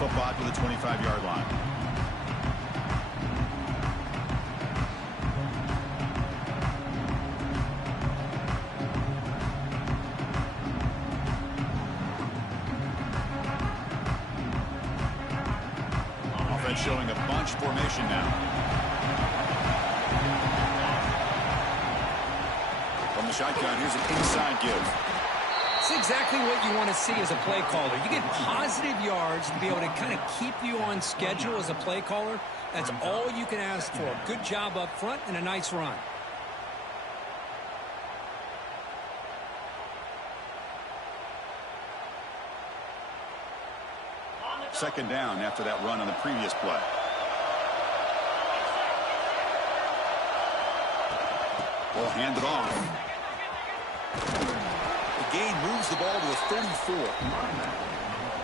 football to the 25-yard line. Offense showing a bunch formation now. From the shotgun, here's an inside give. It's exactly what you want to see as a play caller. You get positive yards to be able to kind of keep you on schedule as a play caller. That's all you can ask for. Good job up front and a nice run. Second down after that run on the previous play. Ball handed off. The gain moves the ball to the 34.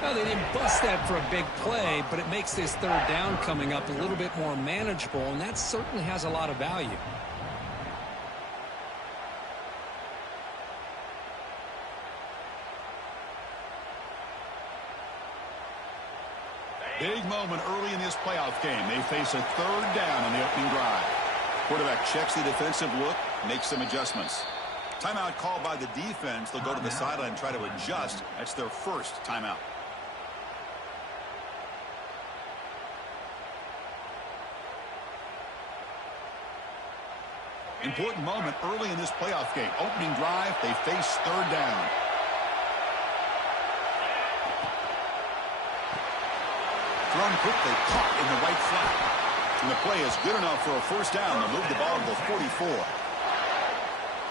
Well, they didn't bust that for a big play, but it makes this third down coming up a little bit more manageable, and that certainly has a lot of value. Big moment early in this playoff game. They face a third down on the opening drive. Quarterback checks the defensive look, makes some adjustments. Timeout called by the defense. They'll go to the sideline and try to adjust. That's their first timeout. Important moment early in this playoff game. Opening drive, they face third down. Thrown quickly, caught in the right flat. And the play is good enough for a first down. They'll move the ball to the 44.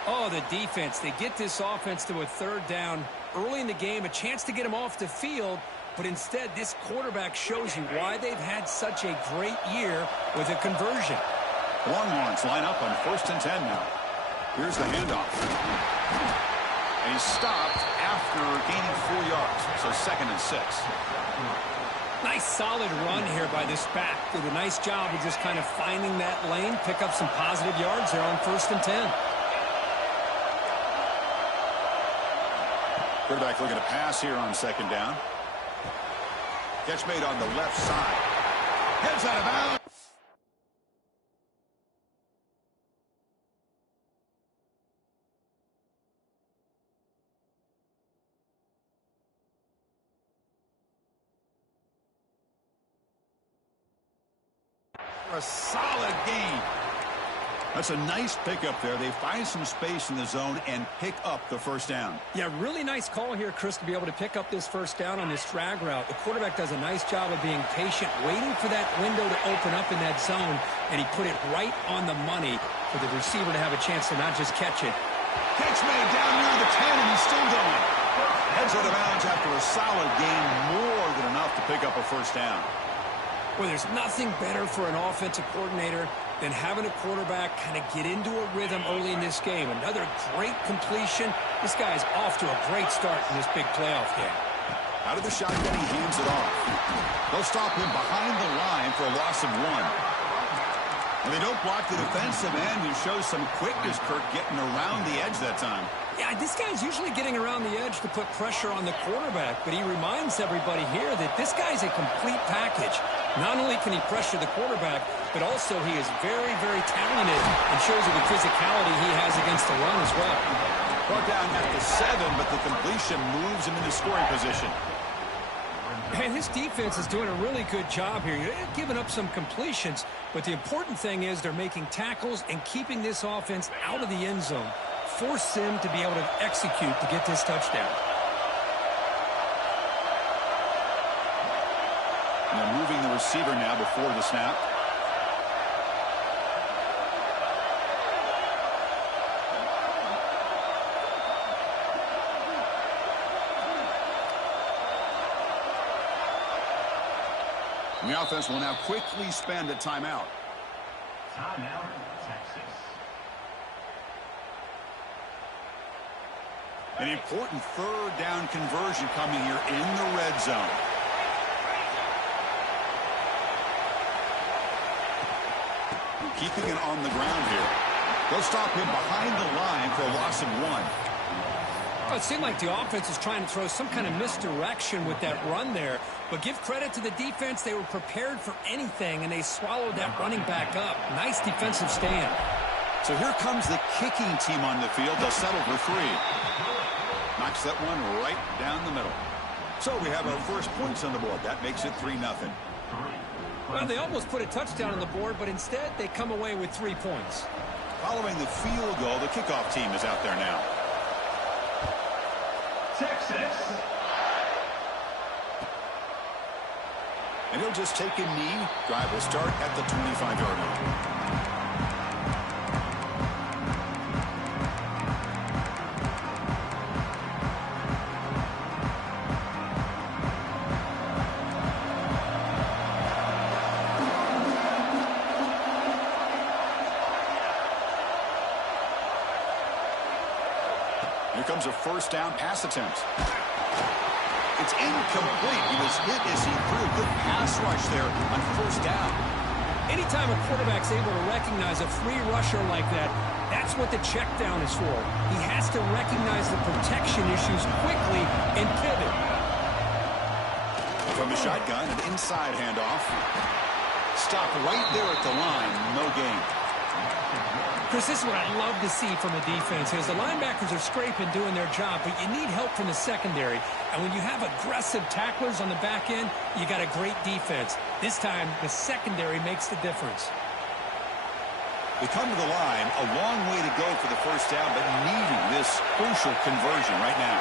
Oh, the defense. They get this offense to a third down early in the game, a chance to get them off the field, but instead this quarterback shows you why they've had such a great year with a conversion. Longhorns line up on 1st and 10 now. Here's the handoff. And he's stopped after gaining 4 yards, so 2nd and 6. Nice solid run here by this back. Did a nice job of just kind of finding that lane, pick up some positive yards there on 1st and 10. Quarterback looking to pass here on 2nd down. Catch made on the left side. Heads out of bounds. A solid gain. That's a nice pickup there. They find some space in the zone and pick up the first down. Yeah, really nice call here, Chris, to be able to pick up this first down on this drag route. The quarterback does a nice job of being patient, waiting for that window to open up in that zone, and he put it right on the money for the receiver to have a chance to not just catch it. Catch made down near the 10, and he's still going. Heads out of bounds after a solid gain, more than enough to pick up a first down. Well, there's nothing better for an offensive coordinator than having a quarterback kind of get into a rhythm early in this game. Another great completion. This guy's off to a great start in this big playoff game. Out of the shotgun, he hands it off. They'll stop him behind the line for a loss of 1. And they don't block the defensive end, who shows some quickness, Kirk, getting around the edge that time. Yeah, this guy's usually getting around the edge to put pressure on the quarterback, but he reminds everybody here that this guy's a complete package. Not only can he pressure the quarterback, but also he is very, very talented and shows you the physicality he has against the run as well. Brought down at the 7, but the completion moves him into scoring position. And his defense is doing a really good job here. They're giving up some completions, but the important thing is they're making tackles and keeping this offense out of the end zone. Force them to be able to execute to get this touchdown. And they're moving the receiver now before the snap. And the offense will now quickly spend a timeout. Timeout, Texas. An important third down conversion coming here in the red zone. Keeping it on the ground here. They'll stop him behind the line for a loss of 1. Well, it seemed like the offense was trying to throw some kind of misdirection with that run there. But give credit to the defense. They were prepared for anything, and they swallowed that running back up. Nice defensive stand. So here comes the kicking team on the field. They'll settle for 3. Knocks that one right down the middle. So we have our first points on the board. That makes it 3-0. Well, they almost put a touchdown on the board, but instead they come away with 3 points. Following the field goal, the kickoff team is out there now. Texas. And he'll just take a knee. Drive will start at the 25-yard line. Here comes a first down pass attempt. It's incomplete. He was hit as he threw. Good pass rush there on first down. Anytime a quarterback's able to recognize a free rusher like that, that's what the check down is for. He has to recognize the protection issues quickly and pivot. From the shotgun, an inside handoff. Stop right there at the line. No gain. Chris, this is what I love to see from a defense is the linebackers are scraping, doing their job, but you need help from the secondary. And when you have aggressive tacklers on the back end, you got a great defense. This time, the secondary makes the difference. They come to the line, a long way to go for the first down, but needing this crucial conversion right now.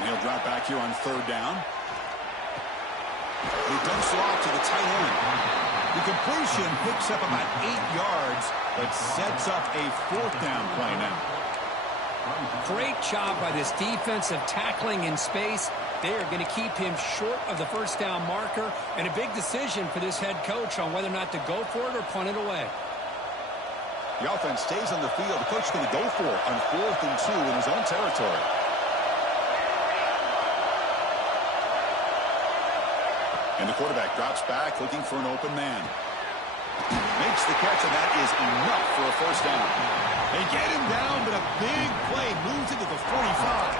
He'll drop back here on third down. He dumps it off to the tight end. The completion picks up about 8 yards, but sets up a fourth down play now. Great job by this defensive tackling in space. They are going to keep him short of the first down marker, and a big decision for this head coach on whether or not to go for it or punt it away. The offense stays on the field. The coach is going to go for it on 4th and 2 in his own territory. And the quarterback drops back, looking for an open man. Makes the catch, and that is enough for a first down. They get him down, but a big play moves into the 45.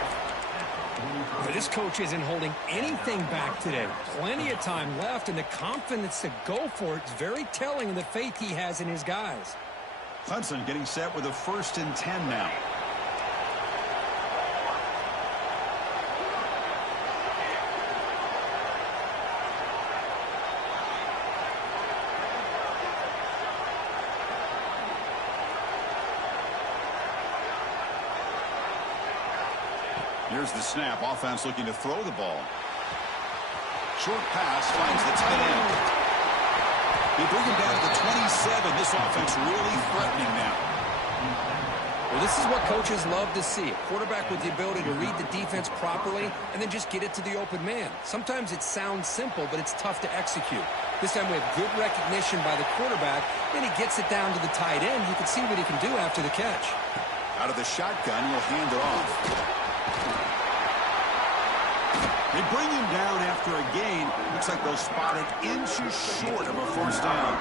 But this coach isn't holding anything back today. Plenty of time left, and the confidence to go for it is very telling of the faith he has in his guys. Clemson getting set with a 1st and 10 now. Here's the snap. Offense looking to throw the ball. Short pass finds the tight end. They bring him down to the 27. This offense really threatening now. Well, this is what coaches love to see. A quarterback with the ability to read the defense properly and then just get it to the open man. Sometimes it sounds simple, but it's tough to execute. This time we have good recognition by the quarterback, and he gets it down to the tight end. You can see what he can do after the catch. Out of the shotgun, he'll hand it off. They bring him down after a gain. Looks like they'll spot it inches short of a first down.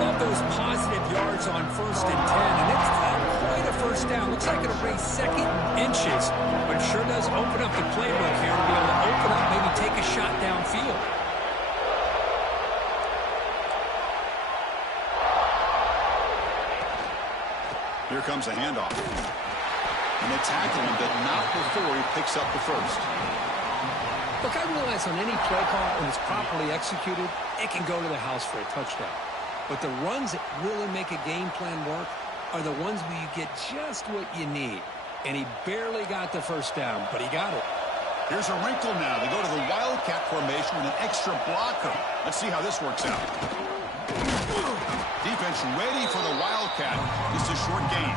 Love those positive yards on 1st and 10, and it's not quite a first down. Looks like it'll raise 2nd inches, but it sure does open up the playbook here to be able to open up, maybe take a shot downfield. Here comes a handoff. And they tackle him, but not before he picks up the first. Look, I realize on any play call, when it's properly executed, it can go to the house for a touchdown. But the runs that really make a game plan work are the ones where you get just what you need. And he barely got the first down, but he got it. Here's a wrinkle now. They go to the Wildcat formation with an extra blocker. Let's see how this works out. Defense ready for the Wildcat. Just a short gain.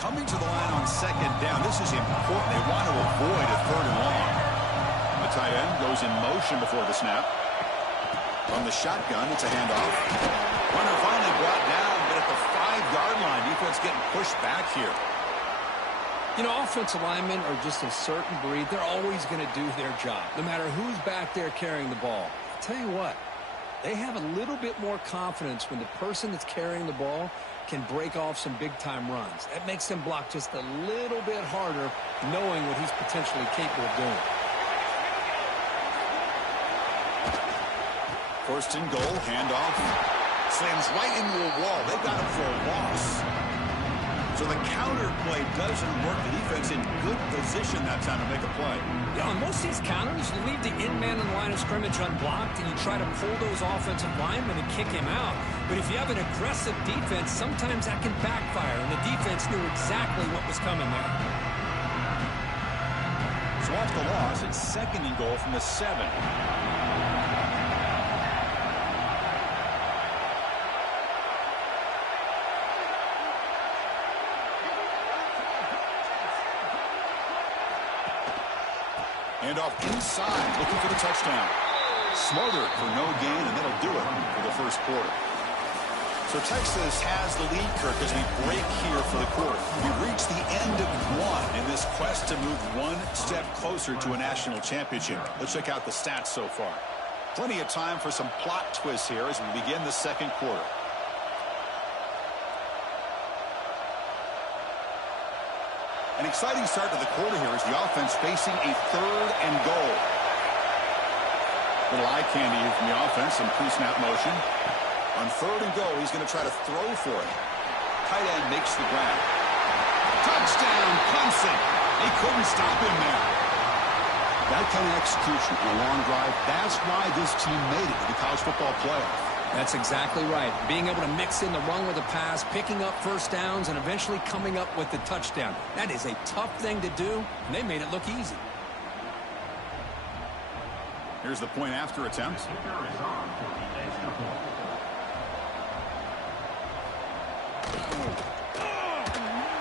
Coming to the line on 2nd down. This is important. They want to avoid a 3rd and long. The tight end goes in motion before the snap. From the shotgun, it's a handoff. Runner finally brought down, but at the 5-yard line, defense getting pushed back here. You know, offensive linemen are just a certain breed. They're always going to do their job, no matter who's back there carrying the ball. I'll tell you what, they have a little bit more confidence when the person that's carrying the ball can break off some big-time runs. That makes them block just a little bit harder, knowing what he's potentially capable of doing. First and goal, handoff. Slams right into a wall. They got him for a loss. So the counter play doesn't work. The defense in good position that time to make a play. Yeah, on most of these counters, you leave the in-man in the line of scrimmage unblocked, and you try to pull those offensive linemen and kick him out. But if you have an aggressive defense, sometimes that can backfire, and the defense knew exactly what was coming there. So off the loss, it's second and goal from the 7. And off inside, looking for the touchdown. Smothered for no gain, and that'll do it for the first quarter. So Texas has the lead, Kirk, as we break here for the quarter. We've reached the end of one in this quest to move one step closer to a national championship. Let's check out the stats so far. Plenty of time for some plot twists here as we begin the second quarter. An exciting start to the quarter here as the offense facing a third and goal. Little eye candy here from the offense, some pre-snap motion. On third and goal, he's going to try to throw for it. Tight end makes the grab. Touchdown, Clemson. They couldn't stop him there. That kind of execution on a long drive, that's why this team made it to the college football playoff. That's exactly right. Being able to mix in the run with a pass, picking up first downs, and eventually coming up with the touchdown. That is a tough thing to do, and they made it look easy. Here's the point after attempt.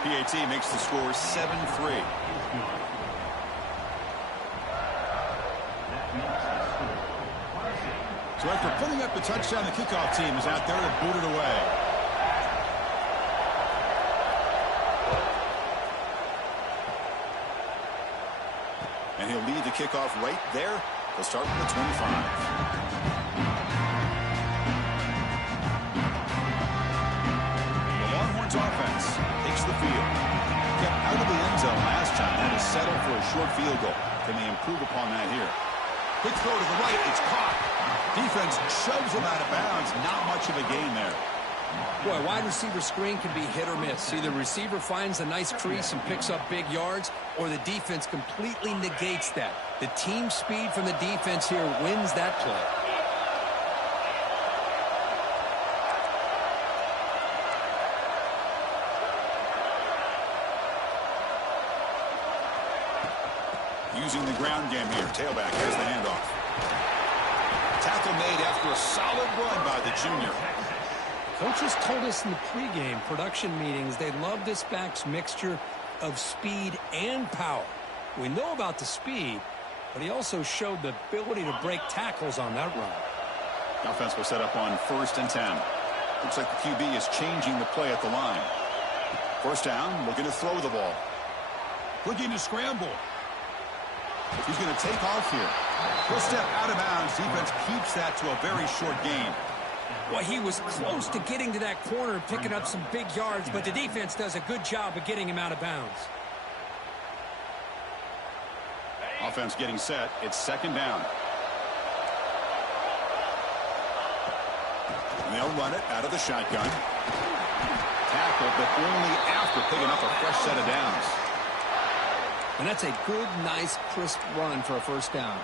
PAT makes the score 7-3. So after putting up the touchdown, the kickoff team is out there to boot it away. And he'll lead the kickoff right there. They'll start from the 25. Offense takes the field. Kept out of the end zone last time. Had to settle for a short field goal. Can they improve upon that here? Quick throw to the right. It's caught. Defense shoves him out of bounds. Not much of a gain there. Boy, wide receiver screen can be hit or miss. Either the receiver finds a nice crease and picks up big yards, or the defense completely negates that. The team speed from the defense here wins that play. Using the ground game here. Tailback has the handoff. Tackle made after a solid run by the junior. Coaches told us in the pregame production meetings they love this back's mixture of speed and power. We know about the speed, but he also showed the ability to break tackles on that run. The offense will set up on 1st and 10. Looks like the QB is changing the play at the line. First down, looking to throw the ball. Looking to scramble. He's going to take off here. He'll step out of bounds. Defense keeps that to a very short gain. Well, he was close to getting to that corner, picking up some big yards, but the defense does a good job of getting him out of bounds. Offense getting set. It's second down. And they'll run it out of the shotgun. Tackle, but only after picking up a fresh set of downs. And that's a good, nice, crisp run for a first down.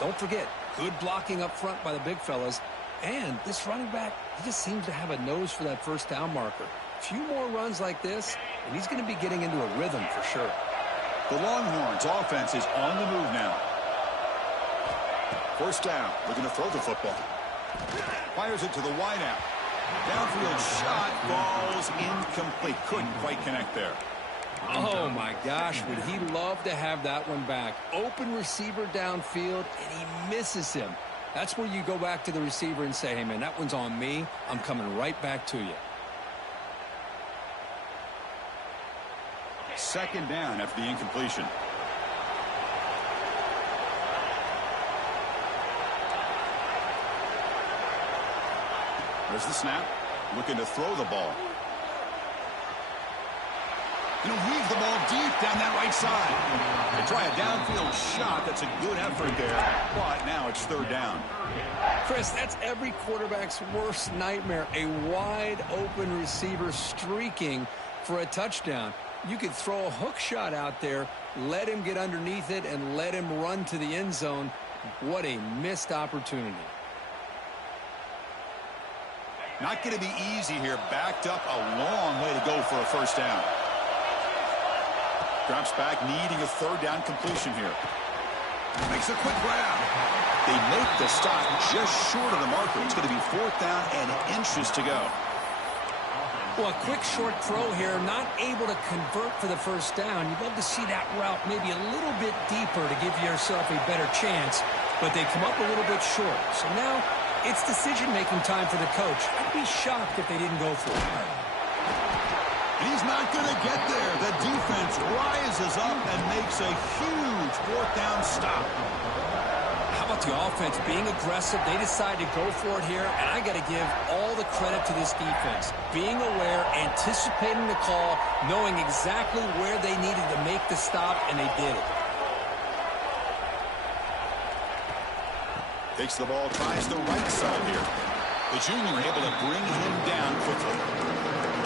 Don't forget, good blocking up front by the big fellas. And this running back, he just seems to have a nose for that first down marker. A few more runs like this, and he's going to be getting into a rhythm for sure. The Longhorns offense is on the move now. First down, looking to throw the football. Fires it to the wideout. Downfield shot, falls incomplete. Couldn't quite connect there. Oh, my gosh, would he love to have that one back. Open receiver downfield, and he misses him. That's where you go back to the receiver and say, hey, man, that one's on me. I'm coming right back to you. second down after the incompletion. There's the snap. Looking to throw the ball. And he'll weave the ball deep down that right side. They try a downfield shot. That's a good effort there. But now it's third down. Chris, that's every quarterback's worst nightmare. A wide open receiver streaking for a touchdown. You could throw a hook shot out there, let him get underneath it, and let him run to the end zone. What a missed opportunity. Not going to be easy here. Backed up a long way to go for a first down. Drops back, needing a third down completion here. Makes a quick grab. They make the stop just short of the marker. It's going to be fourth down and inches to go. Well, a quick short throw here, not able to convert for the first down. You'd love to see that route maybe a little bit deeper to give yourself a better chance, but they come up a little bit short. So now it's decision-making time for the coach. I'd be shocked if they didn't go for it. He's not going to get there. The defense rises up and makes a huge fourth down stop. How about the offense being aggressive? They decide to go for it here, and I got to give all the credit to this defense. Being aware, anticipating the call, knowing exactly where they needed to make the stop, and they did it. Takes the ball, tries the right side here. The junior able to bring him down quickly.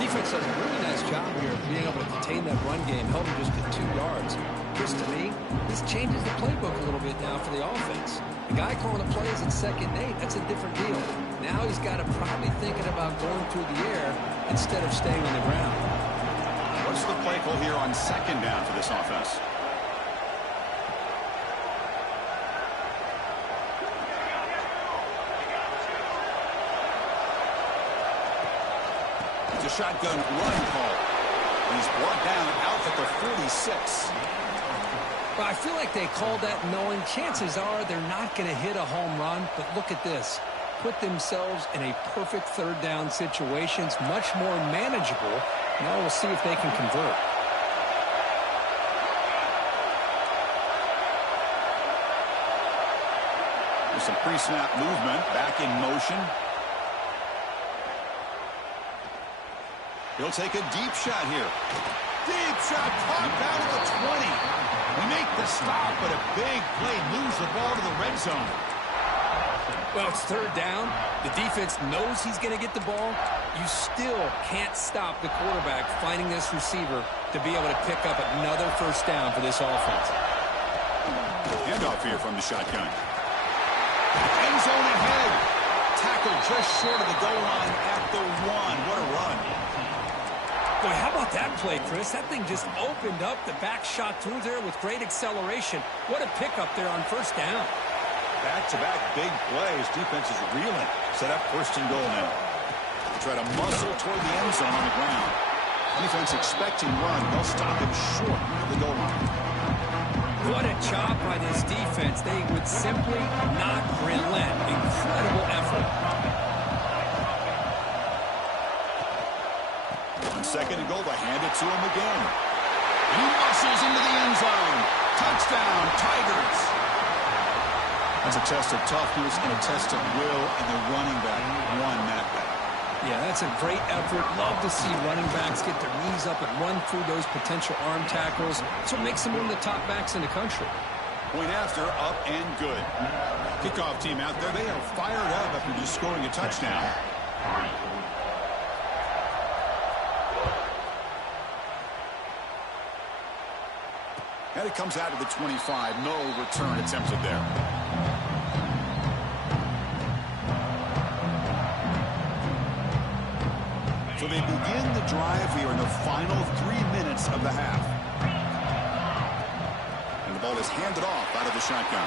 Defense does a really nice job here of being able to contain that run game, held him just to 2 yards. Chris, to me, this changes the playbook a little bit now for the offense. The guy calling the plays at 2nd and 8, that's a different deal. Now he's got to probably thinking about going through the air instead of staying on the ground. What's the play call here on 2nd down for this offense? It's a shotgun run call. He's brought down out at the 46. Well, I feel like they called that knowing chances are they're not going to hit a home run, but look at this. Put themselves in a perfect third down situation. It's much more manageable. Now we'll see if they can convert. There's some pre-snap movement, back in motion. He'll take a deep shot here. Deep shot, caught out of the 20. We make the stop, but a big play moves the ball to the red zone. Well, it's third down. The defense knows he's going to get the ball. You still can't stop the quarterback finding this receiver to be able to pick up another first down for this offense. Handoff here from the shotgun. End zone ahead. Tackled just short of the goal line at the 1. What a run. Boy, how about that play, Chris? That thing just opened up. The back shot through there with great acceleration. What a pickup there on first down. Back-to-back big plays. Defense is reeling. Set up first and goal now. They try to muscle toward the end zone on the ground. Defense expecting run. They'll stop him short of the goal line. What a job by this defense. They would simply not relent. Incredible effort. On 2nd and goal, they hand it to him again. He muscles into the end zone. Touchdown, Tigers. That's a test of toughness and a test of will, and the running back won that battle. Yeah, that's a great effort. Love to see running backs get their knees up and run through those potential arm tackles. That's what makes them one of the top backs in the country. Point after, up and good. Kickoff team out there, they are fired up after just scoring a touchdown. And it comes out of the 25. No return attempted there. So they begin the drive here in the final 3 minutes of the half. And the ball is handed off out of the shotgun.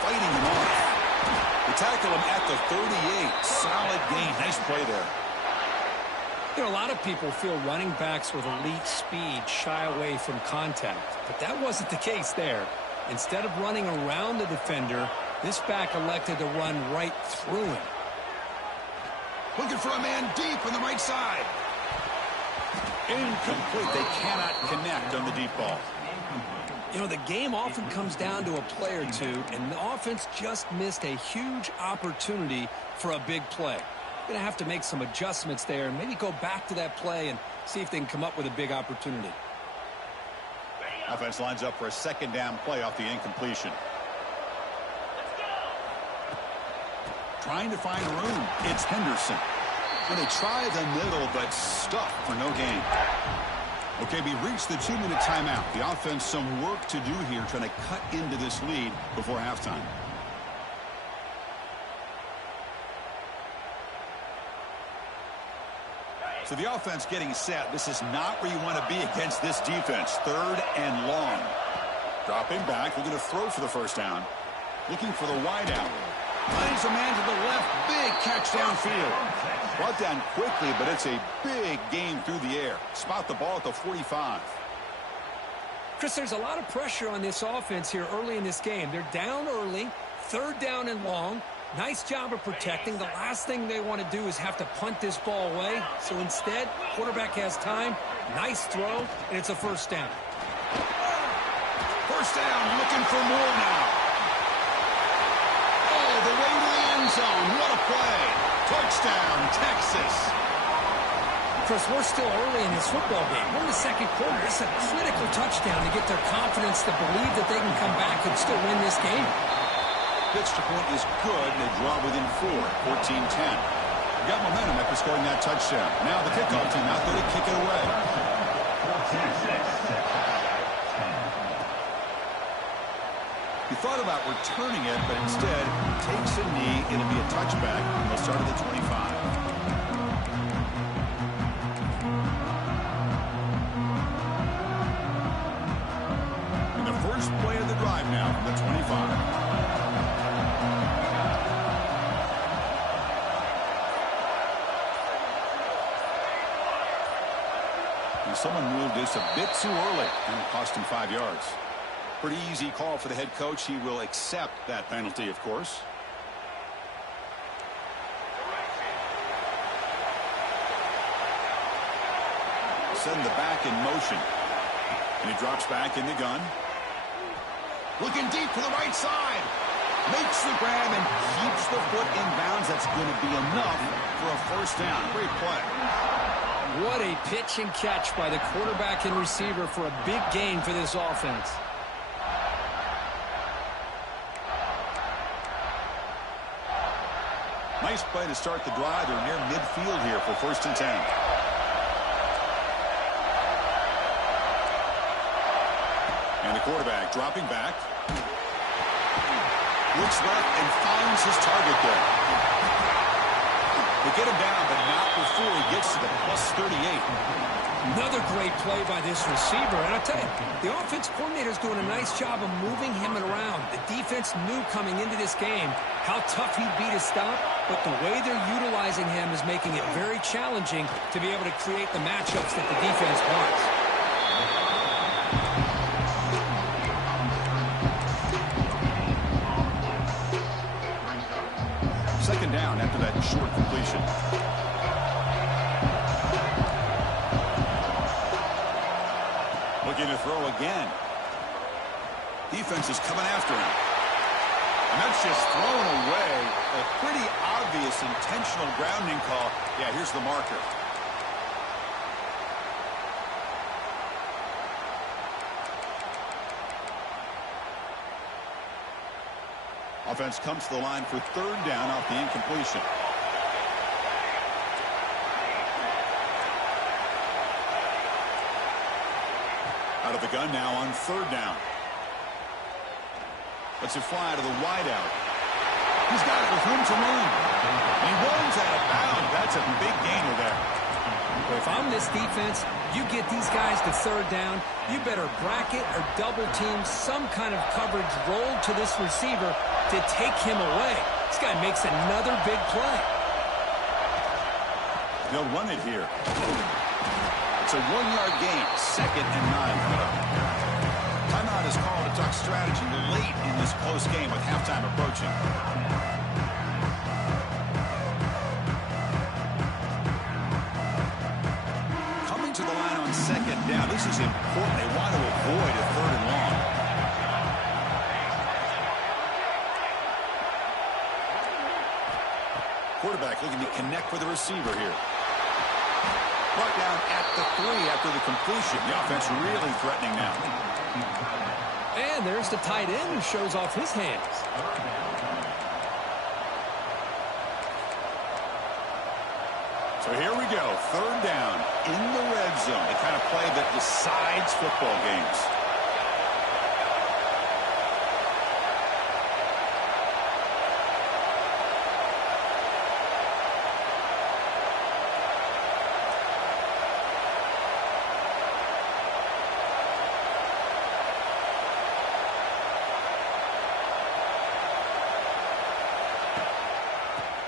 Fighting him off. They tackle him at the 38. Solid gain. Nice play there. You know, a lot of people feel running backs with elite speed shy away from contact, but that wasn't the case there. Instead of running around the defender, this back elected to run right through him. Looking for a man deep on the right side. Incomplete. They cannot connect on the deep ball. You know, the game often comes down to a play or two, and the offense just missed a huge opportunity for a big play. Going to have to make some adjustments there and maybe go back to that play and see if they can come up with a big opportunity. Offense lines up for a second down play off the incompletion. Trying to find room. It's Henderson. And they try the middle, but stuck for no gain. Okay, we reached the 2-minute timeout. The offense some work to do here, trying to cut into this lead before halftime. So the offense getting set. This is not where you want to be against this defense. 3rd and long. Dropping back. We're going to throw for the first down. Looking for the wide out. Finds a man to the left. Big catch downfield. Brought down quickly, but it's a big gain through the air. Spot the ball at the 45. Chris, there's a lot of pressure on this offense here early in this game. They're down early, 3rd down and long. Nice job of protecting. The last thing they want to do is have to punt this ball away. So instead, quarterback has time. Nice throw, and it's a first down. First down, looking for more now. Oh, the way to the end zone. What a play. Touchdown, Texas. Chris, we're still early in this football game. We're in the second quarter. It's a critical touchdown to get their confidence to believe that they can come back and still win this game. Pitch to point is good. They draw within 4, 14-10. Got momentum after scoring that touchdown. Now the kickoff team out there to kick it away. He thought about returning it, but instead takes a knee. It'll be a touchback. They'll start at the 25. And the first play of the drive now from the 25. Someone moved this a bit too early, and it cost him 5 yards. Pretty easy call for the head coach. He will accept that penalty, of course. Setting the back in motion. And he drops back in the gun. Looking deep to the right side. Makes the grab and keeps the foot in bounds. That's going to be enough for a first down. Great play. What a pitch and catch by the quarterback and receiver for a big gain for this offense. Nice play to start the drive. They're near midfield here for 1st and 10. And the quarterback dropping back. Looks left and finds his target there. They get him down, but not before he gets to the +38. Another great play by this receiver. And I tell you, the offense coordinator is doing a nice job of moving him around. The defense knew coming into this game how tough he'd be to stop, but the way they're utilizing him is making it very challenging to be able to create the matchups that the defense wants. Second down after that short completion. Looking to throw again. Defense is coming after him. And that's just thrown away. A pretty obvious intentional grounding call. Yeah, here's the marker. Offense comes to the line for 3rd down off the incompletion. Out of the gun now on 3rd down. Lets it fly to the wide out. He's got it with room to run. He runs out of bounds. That's a big gainer there. Well, if I'm this defense, you get these guys to 3rd down, you better bracket or double team some kind of coverage rolled to this receiver to take him away. This guy makes another big play. They'll run it here. It's a 1-yard gain, 2nd and 9. Timeout is called to talk strategy late in this close game with halftime approaching. Coming to the line on down. This is important. They want to avoid a 3rd and long. Quarterback looking to connect with the receiver here. Brought down at the 3 after the completion. The offense really threatening now. And there's the tight end who shows off his hands. So here we go. 3rd down in the red zone. The kind of play that decides football games.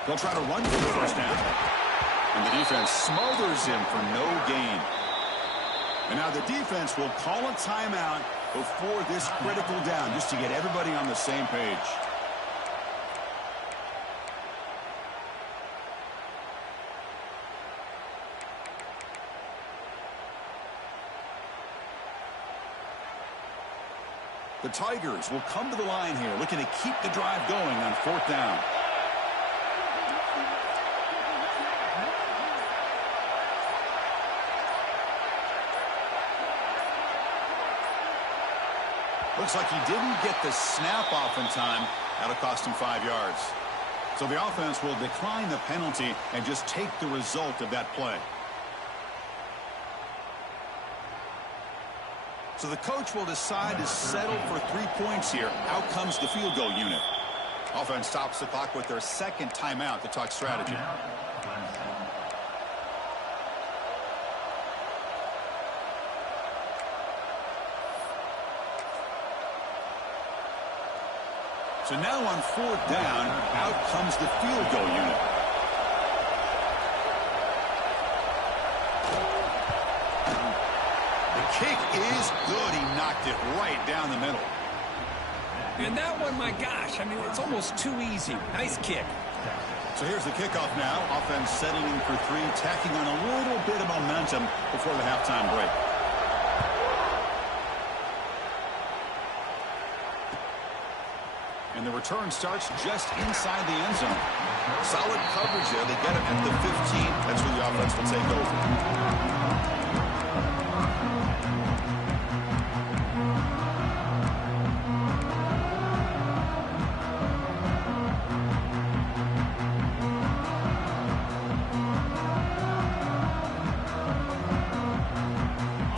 They'll try to run for the 1st down. And the defense smothers him for no gain. And now the defense will call a timeout before this critical down, just to get everybody on the same page. The Tigers will come to the line here, looking to keep the drive going on 4th down. Looks like he didn't get the snap off in time. That'll cost him 5 yards. So the offense will decline the penalty and just take the result of that play. So the coach will decide to settle for 3 points here. Out comes the field goal unit. Offense stops the clock with their 2nd timeout to talk strategy. So now on 4th down, out comes the field goal unit. The kick is good. He knocked it right down the middle. And that one, my gosh, I mean, it's almost too easy. Nice kick. So here's the kickoff now. Offense settling for 3, tacking on a little bit of momentum before the halftime break. And the return starts just inside the end zone. Solid coverage there. They get him at the 15. That's where the offense will take over.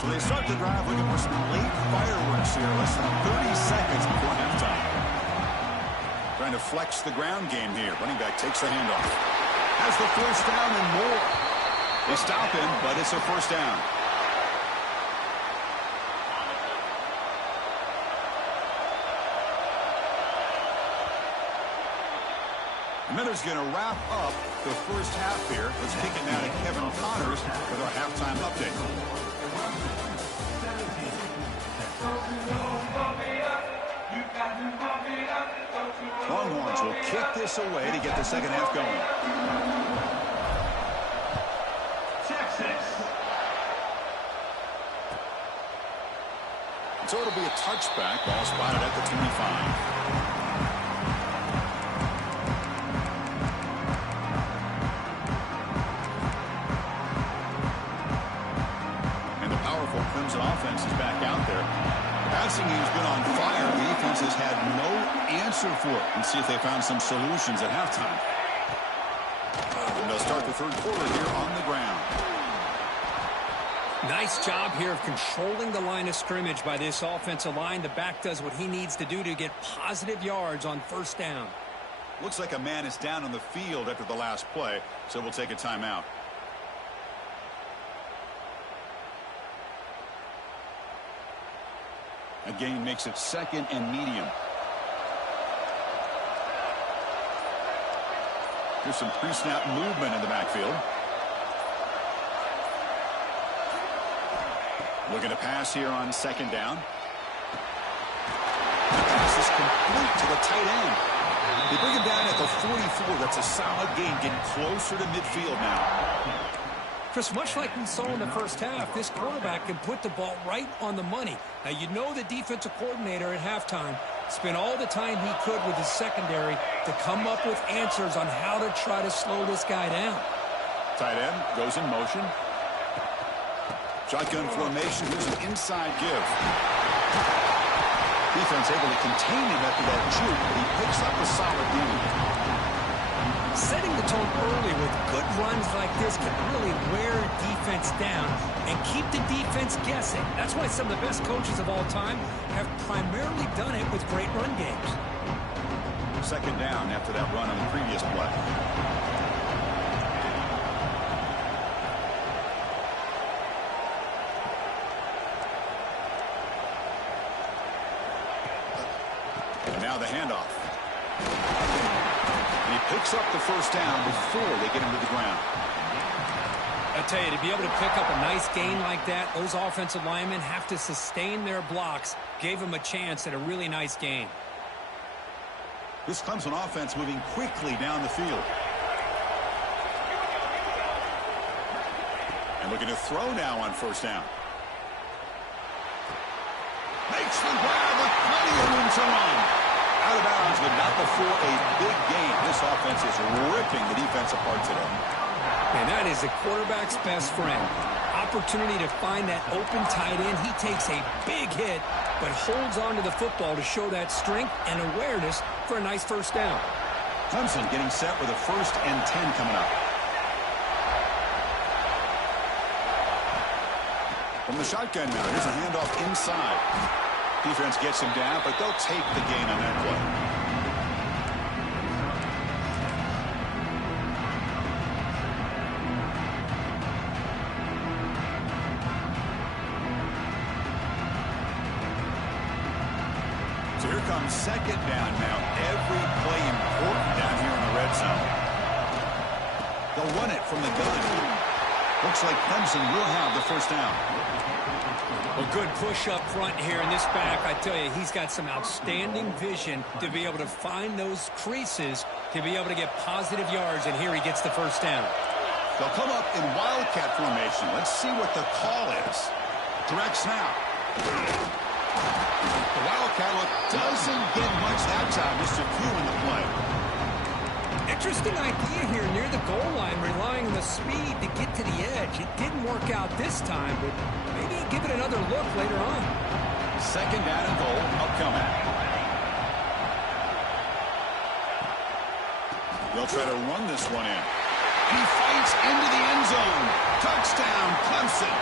So they start the drive looking for some late fireworks here. Less than 30 seconds before halftime. Trying to flex the ground game here. Running back takes the handoff. Has the 1st down and more. They stop him, but it's a 1st down. And then going to wrap up the 1st half here. Let's kick it now to Kevin Connors with our halftime update. Longhorns will kick this away to get the 2nd half going. Texas. So it'll be a touchback. Ball spotted at the 25. Clemson offense is back out there. The passing game's been on fire. The defense has had no answer for it. And see if they found some solutions at halftime. And they'll start the 3rd quarter here on the ground. Nice job here of controlling the line of scrimmage by this offensive line. The back does what he needs to do to get positive yards on 1st down. Looks like a man is down on the field after the last play, so we'll take a timeout. A gain makes it 2nd and medium. There's some pre-snap movement in the backfield. Looking to pass here on 2nd down. The pass is complete to the tight end. They bring him down at the 44. That's a solid gain, getting closer to midfield now. Chris, much like we saw in the first half, this quarterback can put the ball right on the money. Now, you know the defensive coordinator at halftime spent all the time he could with his secondary to come up with answers on how to try to slow this guy down. Tight end goes in motion. Shotgun formation. Here's an inside give. Defense able to contain him after that juke, but he picks up a solid gain. Setting the tone early with good runs like this can really wear defense down and keep the defense guessing. That's why some of the best coaches of all time have primarily done it with great run games. Second down after that run on the previous play. And now the handoff. And he picks up the first down before they get him to the ground. I tell you, to be able to pick up a nice gain like that, those offensive linemen have to sustain their blocks. Gave him a chance at a really nice gain. This Clemson offense moving quickly down the field. And looking to throw now on first down. Makes the grab with plenty of room to run. Out of bounds, but not before a big gain. This offense is ripping the defense apart today. And that is a quarterback's best friend. Opportunity to find that open tight end. He takes a big hit, but holds on to the football to show that strength and awareness for a nice first down. Clemson getting set with a 1st and 10 coming up. From the shotgun now, here's a handoff inside. Defense gets him down, but they'll take the gain on that play. So here comes second down now. Every play important down here in the red zone. They'll run it from the gun. Looks like Clemson will have the first down. A good push up front here in this back. I tell you, he's got some outstanding vision to be able to find those creases to be able to get positive yards, and here he gets the first down. They'll come up in wildcat formation. Let's see what the call is. Direct snap. The wildcat look doesn't get much that time. Just a few in the play. Interesting idea here near the goal line, relying on the speed to get to the edge. It didn't work out this time, but maybe give it another look later on. Second down and goal upcoming. They'll try to run this one in. He fights into the end zone. Touchdown, Clemson.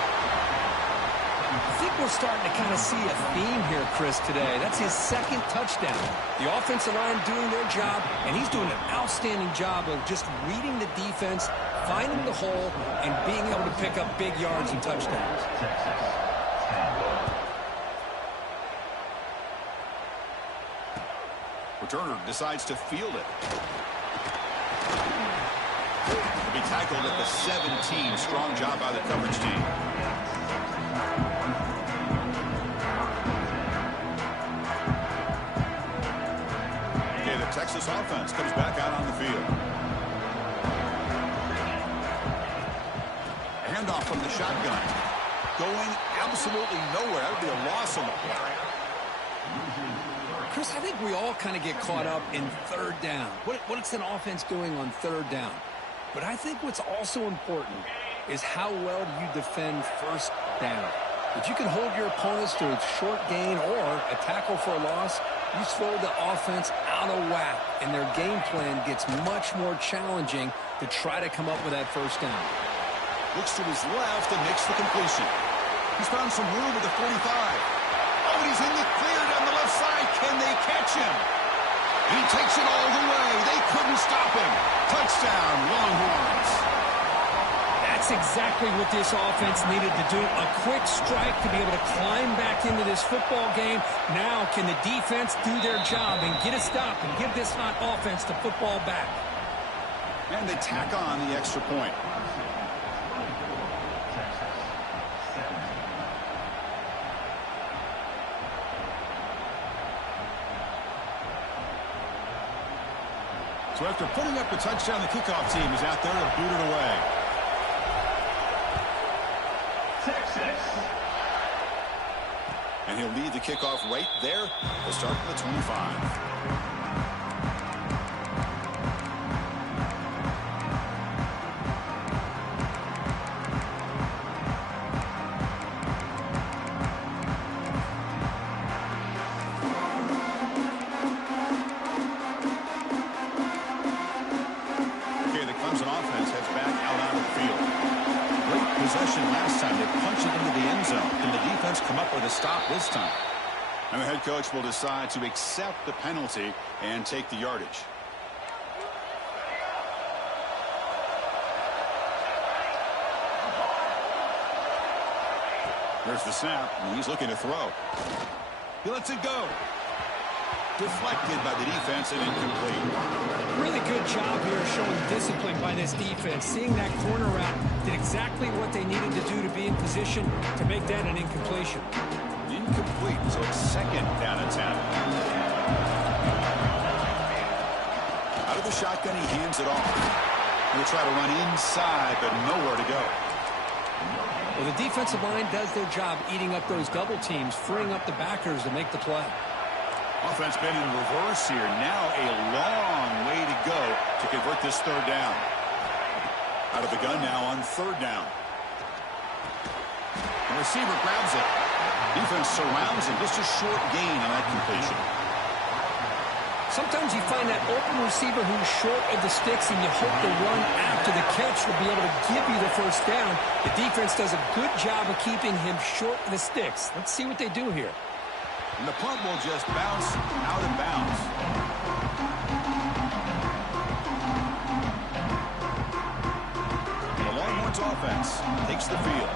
I think we're starting to kind of see a theme here, Chris, today. That's his 2nd touchdown. The offensive line doing their job, and he's doing an outstanding job of just reading the defense, finding the hole, and being able to pick up big yards and touchdowns. Returner decides to field it. He'll be tackled at the 17. Strong job by the coverage team. Okay, the Texas offense comes back out on the field. Handoff from the shotgun. Going absolutely nowhere. That would be a loss on the play. Chris, I think we all kind of get caught up in third down. What's an offense doing on third down? But I think what's also important is how well you defend first down. If you can hold your opponents to a short gain or a tackle for a loss, you throw the offense out of whack, and their game plan gets much more challenging to try to come up with that first down. Looks to his left and makes the completion. He's found some room with the 45. Oh, and he's in the clear down the left side. Can they catch him? He takes it all the way. They couldn't stop him. Touchdown, Longhorns. That's exactly what this offense needed to do. A quick strike to be able to climb back into this football game. Now can the defense do their job and get a stop and give this hot offense the football back? And they tack on the extra point. So after putting up the touchdown, the kickoff team is out there to boot it away. And he'll lead the kickoff right there. We'll start from the 25. Last time they punched it into the end zone. Can the defense come up with a stop this time? And the head coach will decide to accept the penalty and take the yardage. There's the snap, and he's looking to throw. He lets it go. Deflected by the defense and incomplete. Really good job here showing discipline by this defense. Seeing that corner route, did exactly what they needed to do to be in position to make that an incompletion. Incomplete, so it's second down and 10. Out of the shotgun, he hands it off. He'll try to run inside, but nowhere to go. Well, the defensive line does their job eating up those double teams, freeing up the backers to make the play. Offense been in reverse here. Now a long way to go to convert this third down. Out of the gun now on third down. The receiver grabs it. Defense surrounds him. Just a short gain on that completion. Sometimes you find that open receiver who's short of the sticks, and you hope the run after the catch will be able to give you the first down. The defense does a good job of keeping him short of the sticks. Let's see what they do here. And the punt will just bounce out of bounds. And the Longhorns offense takes the field.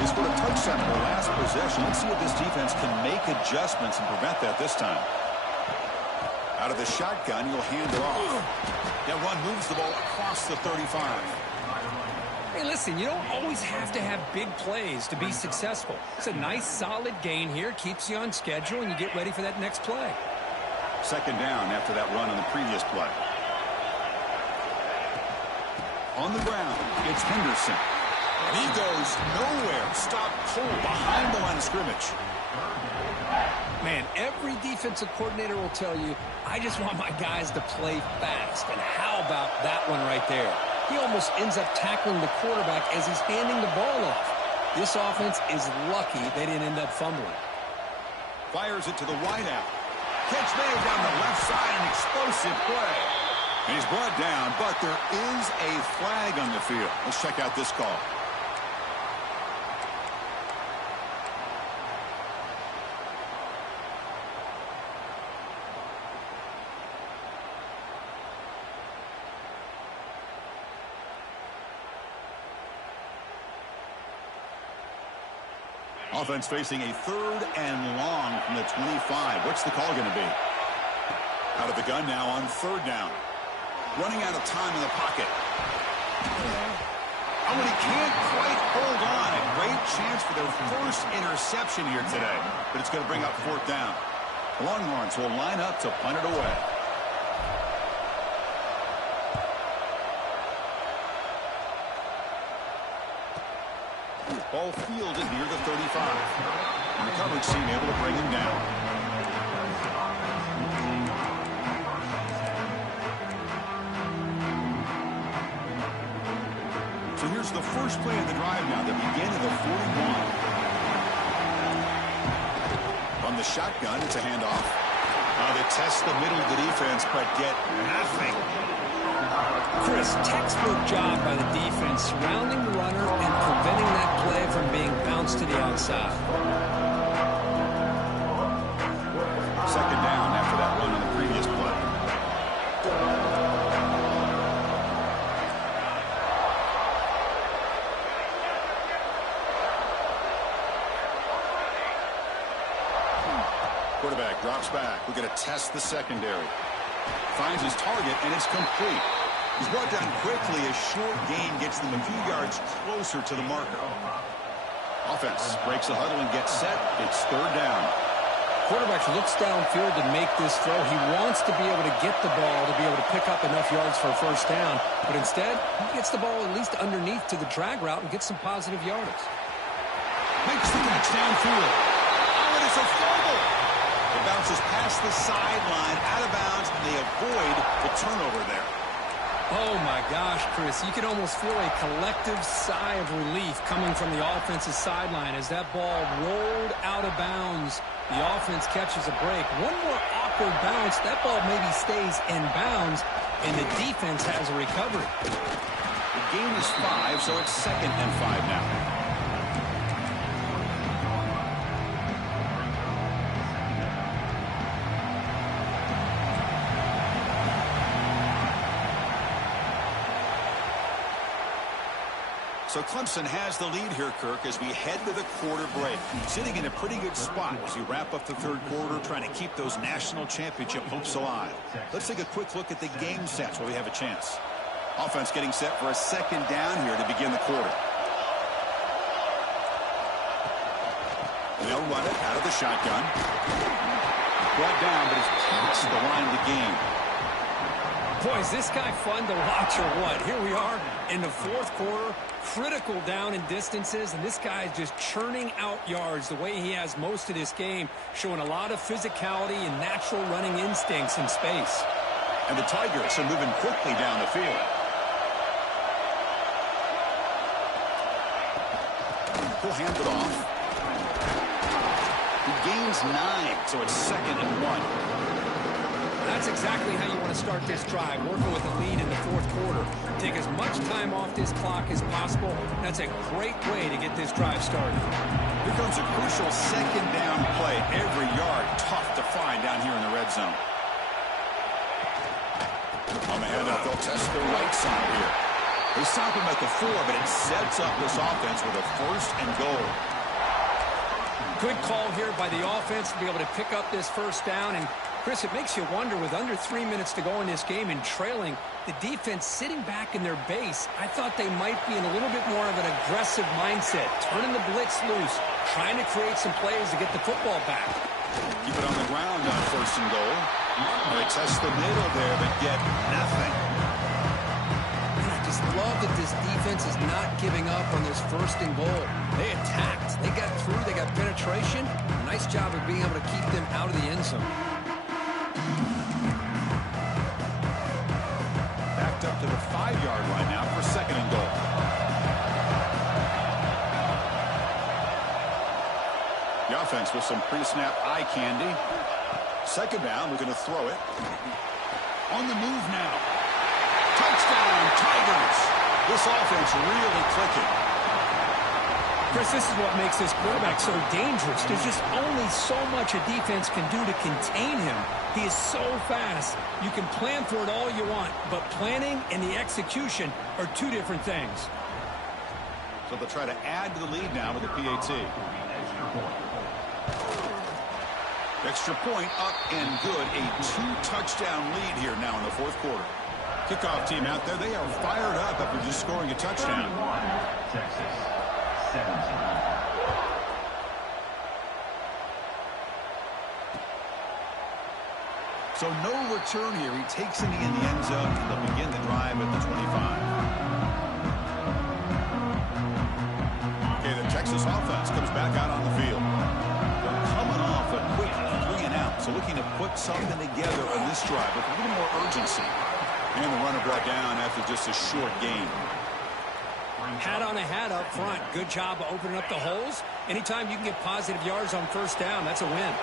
They scored a touchdown in their last possession. Let's see if this defense can make adjustments and prevent that this time. Out of the shotgun, he'll hand it off. That run moves the ball across the 35. Hey, listen, you don't always have to have big plays to be successful. It's a nice, solid gain here. Keeps you on schedule, and you get ready for that next play. Second down after that run on the previous play. On the ground, it's Henderson. And he goes nowhere. Stop cold behind the line of scrimmage. Man, every defensive coordinator will tell you, I just want my guys to play fast. And how about that one right there? He almost ends up tackling the quarterback as he's handing the ball off. This offense is lucky they didn't end up fumbling. Fires it to the wideout. Catch made down the left side, an explosive play. And he's brought down, but there is a flag on the field. Let's check out this call. Offense facing a third and long from the 25. What's the call going to be? Out of the gun now on third down. Running out of time in the pocket. Oh, and he can't quite hold on. A great chance for their first interception here today. But it's going to bring up fourth down. The Longhorns will line up to punt it away. Ball fielded near the 35. And the coverage team able to bring him down. So here's the first play of the drive now. They begin at the 41. On the shotgun, it's a handoff. They test the middle of the defense, but get nothing. Chris, textbook job by the defense, surrounding the runner and preventing that play from being bounced to the outside. Second down after that run on the previous play. Quarterback drops back. We're going to test the secondary. Finds his target, and it's complete. He's brought down quickly. A short gain gets them a few yards closer to the marker. Offense breaks the huddle and gets set. It's third down. Quarterback looks downfield to make this throw. He wants to be able to get the ball to be able to pick up enough yards for a first down. But instead, he gets the ball at least underneath to the drag route and gets some positive yardage. Makes the catch downfield. Oh, it is a fumble. It bounces past the sideline, out of bounds, and they avoid the turnover there. Oh, my gosh, Chris. You can almost feel a collective sigh of relief coming from the offensive sideline as that ball rolled out of bounds. The offense catches a break. One more awkward bounce. That ball maybe stays in bounds, and the defense has a recovery. The game is 5, so it's 2nd and 5 now. So Clemson has the lead here, Kirk, as we head to the quarter break. Sitting in a pretty good spot as we wrap up the third quarter, trying to keep those national championship hopes alive. Let's take a quick look at the game sets while we have a chance. Offense getting set for a 2nd down here to begin the quarter. They'll run it out of the shotgun. Brought down, but it's past the line of the game. Boy, is this guy fun to watch or what? Here we are in the fourth quarter, critical down and distances, and this guy is just churning out yards the way he has most of this game, showing a lot of physicality and natural running instincts in space. And the Tigers are moving quickly down the field. He'll hand it off. He gains 9, so it's 2nd and 1. That's exactly how you want to start this drive, working with a lead in the fourth quarter. Take as much time off this clock as possible. That's a great way to get this drive started. Here comes a crucial 2nd down play. Every yard tough to find down here in the red zone. On the handoff, they'll test the right side here. They stop him at the 4, but it sets up this offense with a 1st and goal. Good call here by the offense to be able to pick up this 1st down. And Chris, it makes you wonder, with under 3 minutes to go in this game and trailing, the defense sitting back in their base, I thought they might be in a little bit more of an aggressive mindset, turning the blitz loose, trying to create some plays to get the football back. Keep it on the ground on 1st and goal. They test the middle there, but get nothing. And I just love that this defense is not giving up on this 1st and goal. They attacked. They got through. They got penetration. Nice job of being able to keep them out of the end zone. Backed up to the 5-yard line now for 2nd and goal. The offense with some pre-snap eye candy. 2nd down, we're going to throw it. On the move now. Touchdown, Tigers. This offense really clicking. Chris, this is what makes this quarterback so dangerous. There's just only so much a defense can do to contain him. He is so fast. You can plan for it all you want, but planning and the execution are two different things. So they'll try to add to the lead now with the PAT. Extra point up and good. A 2-touchdown lead here now in the fourth quarter. Kickoff team out there. They are fired up after just scoring a touchdown. Texas, 17. So no return here. He takes it in the end zone, and they'll begin the drive at the 25. Okay, the Texas offense comes back out on the field. They're coming off a quick 3-and-out, so looking to put something together on this drive with a little more urgency. And the runner brought down after just a short gain. Hat on a hat up front. Good job of opening up the holes. Anytime you can get positive yards on 1st down, that's a win.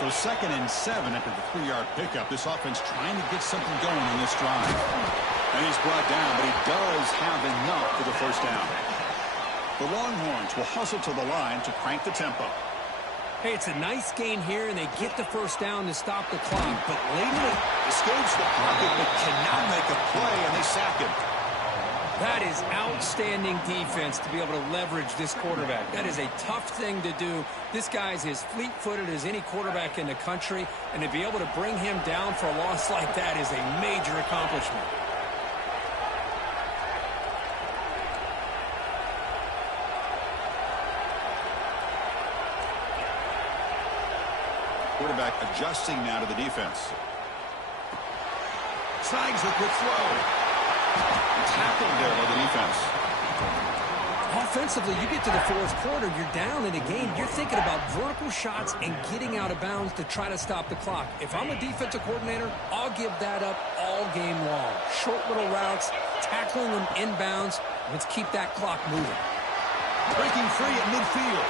So 2nd and 7 after the 3-yard pickup. This offense trying to get something going on this drive. And he's brought down, but he does have enough for the 1st down. The Longhorns will hustle to the line to crank the tempo. Hey, it's a nice gain here, and they get the 1st down to stop the clock. But later, escapes the pocket, but cannot make a play, and they sack him. that is outstanding defense to be able to leverage this quarterback. That is a tough thing to do. This guy's as fleet-footed as any quarterback in the country, and to be able to bring him down for a loss like that is a major accomplishment. Quarterback adjusting now to the defense. Snags a quick throw. Tackled there by the defense. Offensively, you get to the fourth quarter, you're down in a game. You're thinking about vertical shots and getting out of bounds to try to stop the clock. If I'm a defensive coordinator, I'll give that up all game long. Short little routes, tackling them inbounds. Let's keep that clock moving. Breaking free at midfield.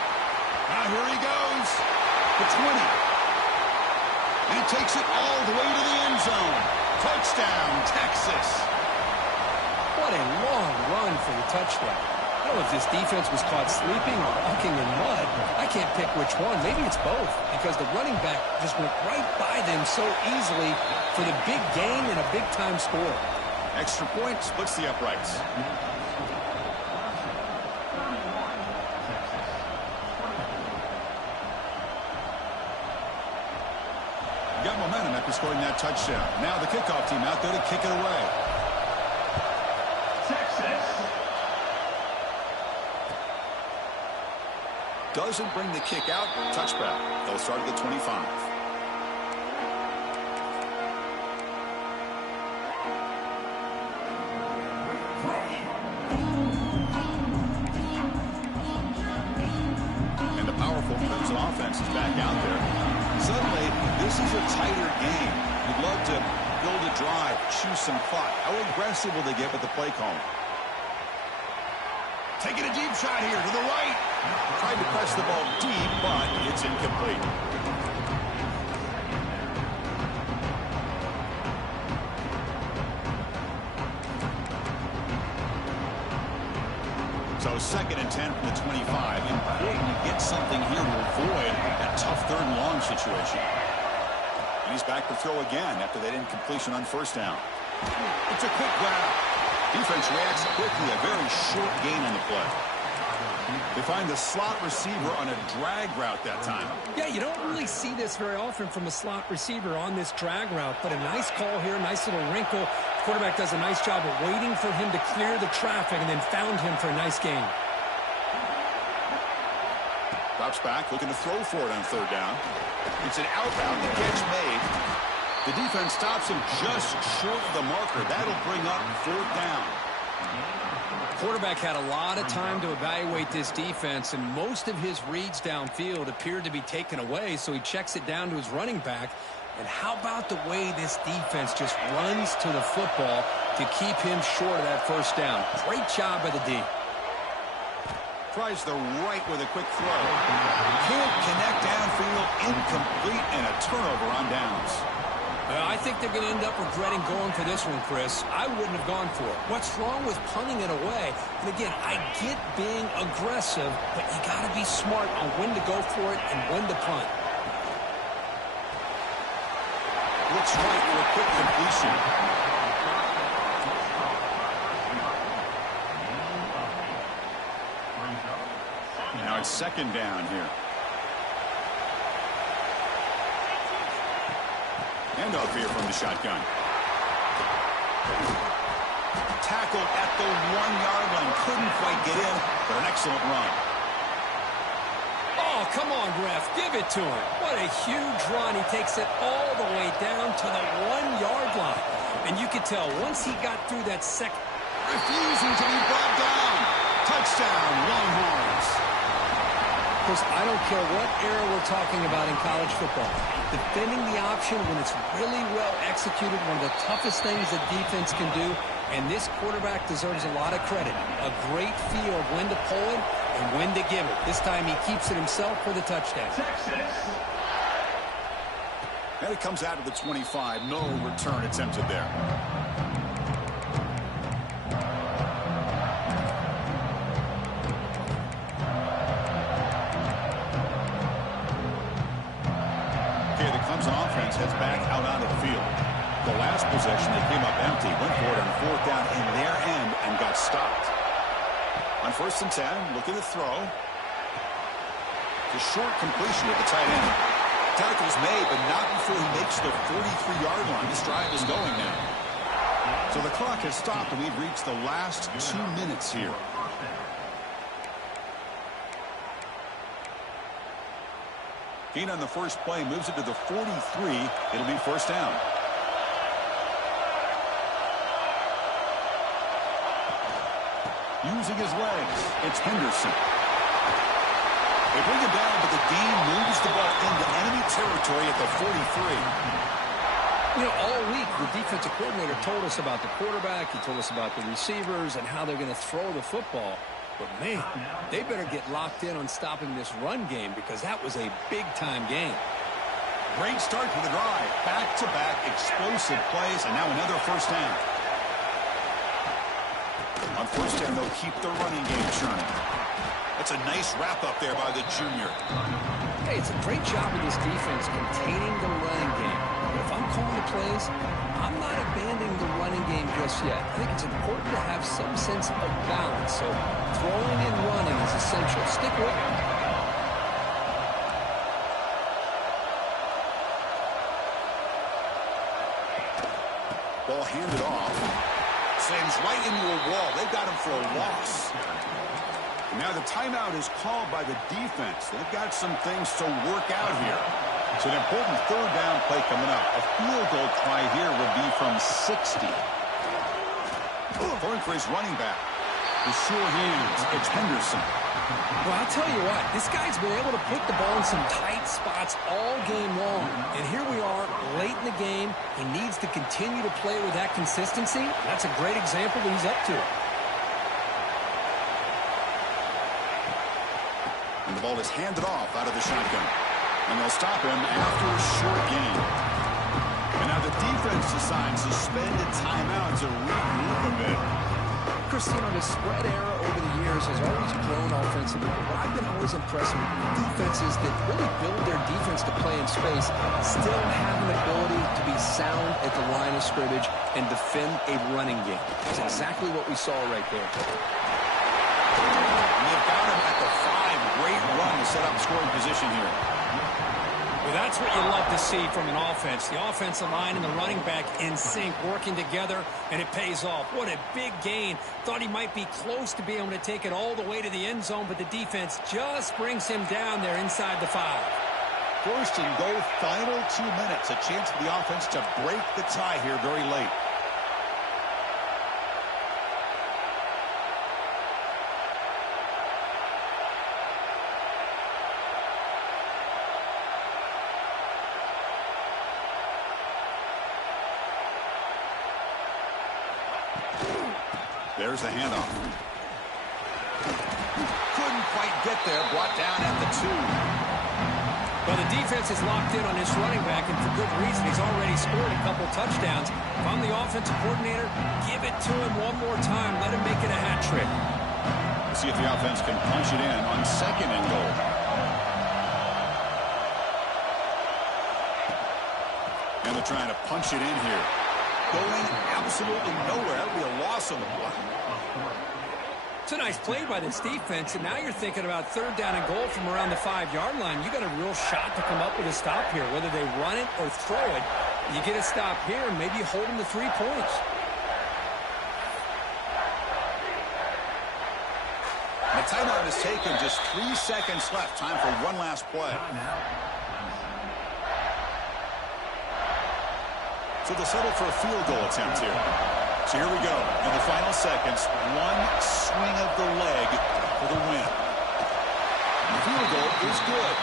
Now here he goes. The 20. And he takes it all the way to the end zone. Touchdown, Texas. What a long run for the touchdown. I don't know if this defense was caught sleeping or walking in mud. I can't pick which one. Maybe it's both, because the running back just went right by them so easily for the big gain and a big-time score. Extra point splits the uprights. Got momentum after scoring that touchdown. Now the kickoff team out there to kick it away. Texas. Doesn't bring the kick out. Touchback. They'll start at the 25. And the powerful Crimson offense is back out there. Suddenly, this is a tighter game. You'd love to build a drive, choose some clock. How aggressive will they get with the play call? Taking a deep shot here to the right. Tried to press the ball deep, but it's incomplete. So 2nd and 10 from the 25. Important to get something here to avoid that tough 3rd and long situation. And he's back to throw again after that incompletion on 1st down. It's a quick grab. Defense reacts quickly. A very short gain on the play. They find the slot receiver on a drag route that time. Yeah, you don't really see this very often from a slot receiver on this drag route, but a nice call here, nice little wrinkle. Quarterback does a nice job of waiting for him to clear the traffic and then found him for a nice gain. Drops back, looking to throw for it on 3rd down. It's an outbound. The catch made. The defense stops him just short of the marker. That'll bring up 4th down. Quarterback had a lot of time to evaluate this defense, and most of his reads downfield appeared to be taken away, so he checks it down to his running back. And how about the way this defense just runs to the football to keep him short of that 1st down? Great job by the D. Tries the right with a quick throw. Can't connect downfield. Incomplete, and a turnover on downs. I think they're going to end up regretting going for this one, Chris. I wouldn't have gone for it. What's wrong with punting it away? And again, I get being aggressive, but you got to be smart on when to go for it and when to punt. Looks right for a quick completion. Now it's 2nd down here. Handoff here from the shotgun. Tackled at the 1-yard line. Couldn't quite get in, but an excellent run. Oh, come on, ref. Give it to him. What a huge run. He takes it all the way down to the 1-yard line. And you could tell once he got through that second. Refusing to be brought down. Touchdown, Longhorns. Chris, I don't care what era we're talking about in college football. Defending the option when it's really well executed, one of the toughest things that defense can do, and this quarterback deserves a lot of credit. A great feel of when to pull it and when to give it. This time he keeps it himself for the touchdown. Texas. And it comes out of the 25. No return attempted there. Offense heads back out onto the field. The last possession, they came up empty, went for it on 4th down in their end and got stopped. On 1st and 10, looking to throw. The short completion at the tight end. Tackle's made, but not before he makes the 43-yard line. This drive is going now. So the clock has stopped, and we've reached the last 2 minutes here. Gain on the first play moves it to the 43. It'll be 1st down. Using his legs, it's Henderson. They bring him down, but the D moves the ball into enemy territory at the 43. You know, all week, the defensive coordinator told us about the quarterback. He told us about the receivers and how they're going to throw the football. But, man, they better get locked in on stopping this run game because that was a big-time game. Great start to the drive. Back-to-back explosive plays, and now another first down. On first down, they'll keep the running game churning. That's a nice wrap-up there by the junior. Hey, it's a great job of this defense containing the running game. But if I'm calling the plays, I'm not abandoning the running game just yet. I think it's important to have some sense of balance. So throwing and running is essential. Stick with it. Ball handed off. Slams right into a wall. They've got him for a loss. And now the timeout is called by the defense. They've got some things to work out here. It's an important third down play coming up. A field goal try here will be from 60. Going for his running back. With sure hands, it's Henderson. Well, I'll tell you what, this guy's been able to put the ball in some tight spots all game long. And here we are, late in the game. He needs to continue to play with that consistency. That's a great example that he's up to it. And the ball is handed off out of the shotgun. And they'll stop him after a short gain. And now the defense decides to spend a timeout to regroup a bit. Christine, the spread era over the years has always grown offensively, but what I've been always impressed with defenses that really build their defense to play in space still have an ability to be sound at the line of scrimmage and defend a running game. That's exactly what we saw right there. And they've got him at the 5. Great run to set up scoring position here. Well, that's what you love to see from an offense. The offensive line and the running back in sync, working together, and it pays off. What a big gain. Thought he might be close to being able to take it all the way to the end zone, but the defense just brings him down there inside the 5. First and goal, final 2 minutes. A chance for the offense to break the tie here very late. There's the handoff. Couldn't quite get there. Brought down at the 2. Well, the defense is locked in on this running back, and for good reason. He's already scored a couple touchdowns. If I'm the offensive coordinator, give it to him one more time. Let him make it a hat trick. We'll see if the offense can punch it in on second and goal. And they're trying to punch it in here. Going absolutely nowhere. That would be a loss on the play. It's a nice play by this defense, and now you're thinking about third down and goal from around the 5-yard line. You got a real shot to come up with a stop here. Whether they run it or throw it, you get a stop here, and maybe you hold them to 3 points. The timeout is taken. Just 3 seconds left. Time for one last play. So they'll settle for a field goal attempt here. So here we go. In the final seconds, one swing of the leg for the win. The field goal is good.